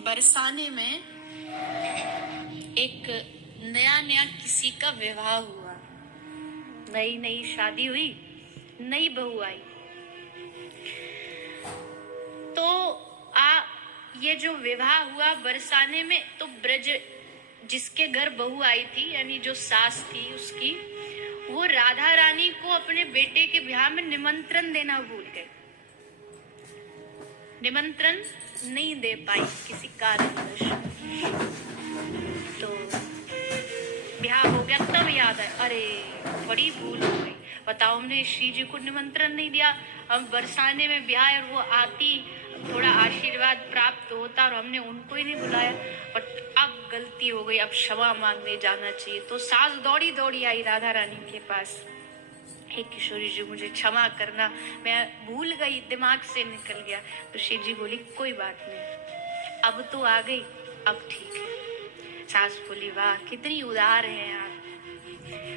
बरसाने में एक नया नया किसी का विवाह हुआ, नई नई शादी हुई, नई बहू आई। तो ये जो विवाह हुआ बरसाने में, तो ब्रज जिसके घर बहू आई थी, यानी जो सास थी उसकी, वो राधा रानी को अपने बेटे के ब्याह में निमंत्रण देना भूल गए। निमंत्रण नहीं दे पाई किसी कारणवश। तो ब्याह हो गया, तब याद आया, अरे बड़ी भूल हो गई। बताओ, हमने श्री जी को निमंत्रण नहीं दिया। हम बरसाने में ब्याह है और वो आती, थोड़ा आशीर्वाद प्राप्त होता, और हमने उनको ही नहीं बुलाया। और अब गलती हो गई, अब क्षमा मांगने जाना चाहिए। तो सास दौड़ी दौड़ी आई राधा रानी के पास, हे किशोरी जी, मुझे क्षमा करना, मैं भूल गई, दिमाग से निकल गया। तो श्री जी बोली, कोई बात नहीं, अब तो आ गई, अब ठीक है। सास बोली, वाह कितनी उदार हैं आप,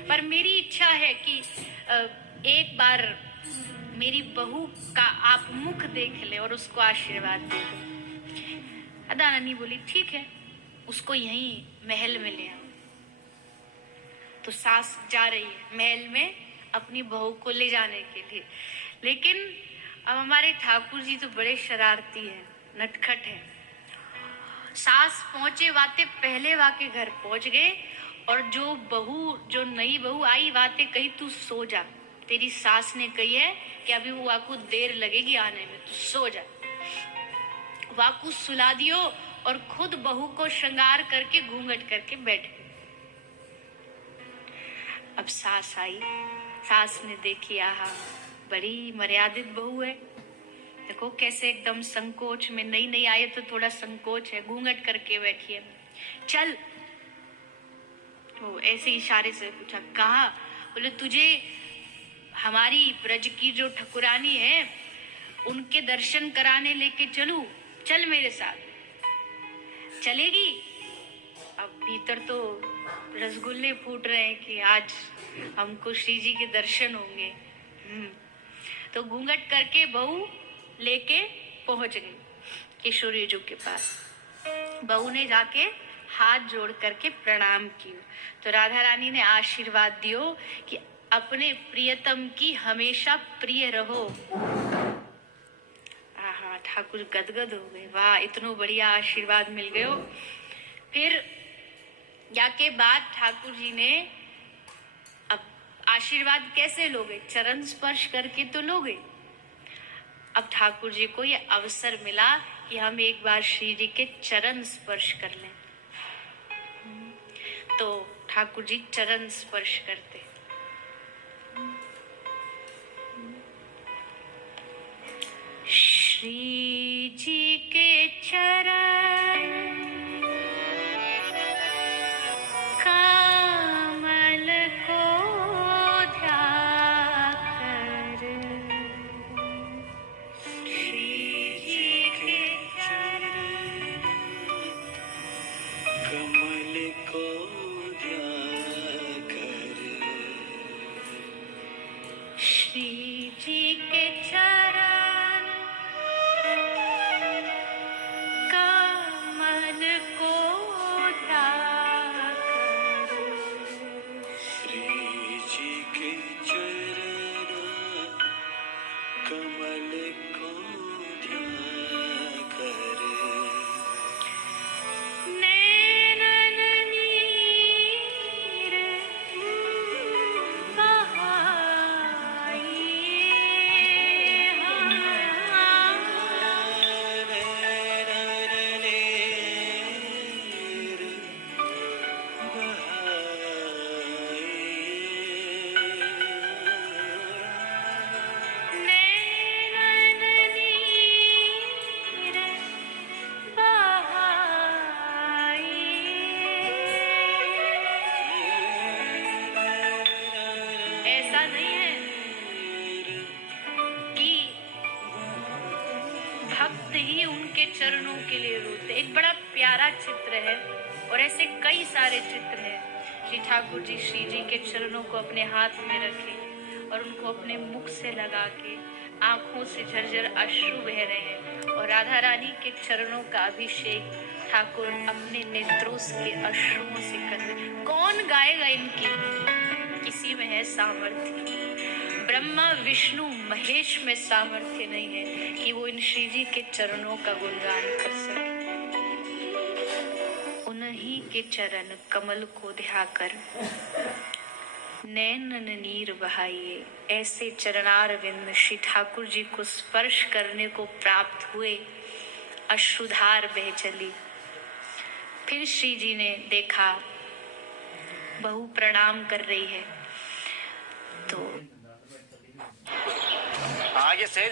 पर मेरी इच्छा है कि एक बार मेरी बहू का आप मुख देख ले और उसको आशीर्वाद दे दो। राधा रानी बोली, ठीक है, उसको यहीं महल में ले आओ। तो सास जा रही है महल में अपनी बहू को ले जाने के लिए। लेकिन अब हमारे ठाकुर जी तो बड़े शरारती हैं, नटखट हैं। सास पहुंचे वाते पहले वाके घर पहुंच गए, और जो नई बहू आई वाते कही, तू सो जा, तेरी सास ने कही है कि अभी वो वाकू देर लगेगी आने में, तू सो जा। वाकू सुला दियो और खुद बहू को श्रृंगार करके घूंघट करके बैठ गई। अब सास आई, सास ने देखी, आहा बड़ी मर्यादित बहू है, देखो कैसे एकदम संकोच में, नई नई आई तो थोड़ा संकोच है, घूंघट करके बैठी है। चल, वो ऐसे इशारे से पूछा, कहा? बोले, तुझे हमारी ब्रज की जो ठकुरानी है उनके दर्शन कराने लेके चलूं, चल मेरे साथ। चलेगी? अब भीतर तो रसगुल्ले फूट रहे हैं कि आज हमको श्री जी के दर्शन होंगे। तो घूंघट करके बहू लेके पहुंच गई किशोरी जी के पास। बहू ने जाके हाथ जोड़ करके प्रणाम किया। तो राधा रानी ने आशीर्वाद दियो कि अपने प्रियतम की हमेशा प्रिय रहो। आहा, ठाकुर गदगद हो गए, वाह इतना बढ़िया आशीर्वाद मिल गयो। फिर जाके बाद ठाकुर जी ने, अब आशीर्वाद कैसे लोगे? चरण स्पर्श करके तो लोगे। अब ठाकुर जी को ये अवसर मिला कि हम एक बार श्री जी के चरण स्पर्श कर लें। तो ठाकुर जी चरण स्पर्श करते। श्री जी के चरण कमल को ध्याकर, श्री जी के चरण कमल को ध्याकर, श्री जी के चरण चरणों के लिए रोते। एक बड़ा प्यारा चित्र है, और ऐसे कई सारे चित्र हैं। श्री ठाकुर जी श्री जी के चरणों को अपने हाथ में रखे और उनको अपने मुख से लगा के आंखों से झरझर अश्रु बह रहे हैं, और राधा रानी के चरणों का अभिषेक ठाकुर अपने नेत्रों के अश्रुओं से कर रहे। कौन गाएगा इनकी? किसी में है सामर्थ्य, ब्रह्मा विष्णु महेश में सामर्थ्य नहीं है कि वो इन श्री जी के चरणों का गुणगान कर सके। उन्हीं के चरण कमल को ध्याकर नैनन नीर बहाइए। ऐसे चरणारविंद श्री ठाकुर जी को स्पर्श करने को प्राप्त हुए, अश्रुधार बह चली। फिर श्री जी ने देखा बहू प्रणाम कर रही है, तो आगे से